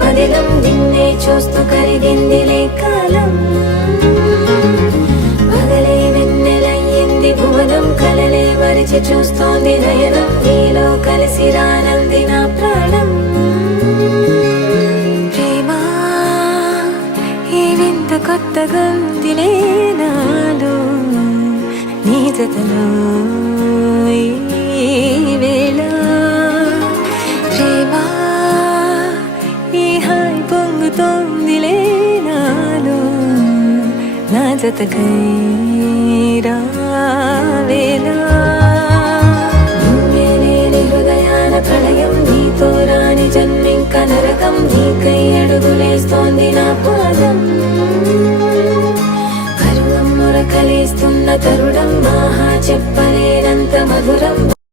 పదిలం నిన్నే చూస్తూ కరిగిందిలే కాలం పగలే వెన్నెలయ్యింది భువనం కలలే మరిచి చూస్తోంది నయనం నీలో కలిసి రానంది నా ప్రాణం ప్రేమ ఈ వింత కొత్తగా ఉందిలే నాలో నీ జతలో ఈ వేళ ప్రేమ ఈ హాయి పొంగుతోందిలే నాలో నా జతకై